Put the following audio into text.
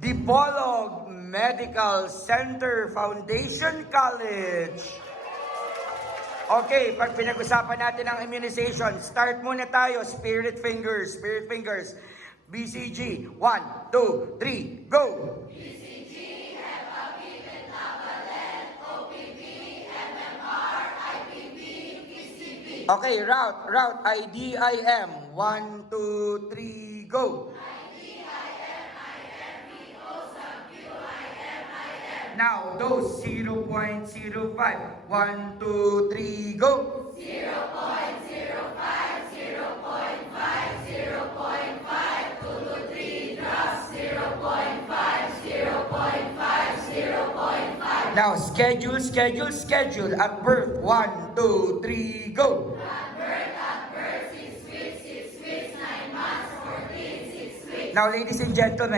Dipolog Medical Center Foundation College. Okay, pag pinag-usapan natin ang immunization, start muna tayo. Spirit fingers. BCG. 1, 2, 3, go! BCG, Hep B, Pentavalent, OPV, MMR, IPV, PCV. Okay, route. IDIM. 1, 2, 3, go! Now, dose 0.05. 1, 2, 3, go! 0.05, 0.5, 0.5, 2 to 3 drops, 0.5, 0.5. Now, schedule. At birth, 1, 2, 3, go! At birth, 6 weeks, 9 months, 14, 6 weeks. Now, ladies and gentlemen,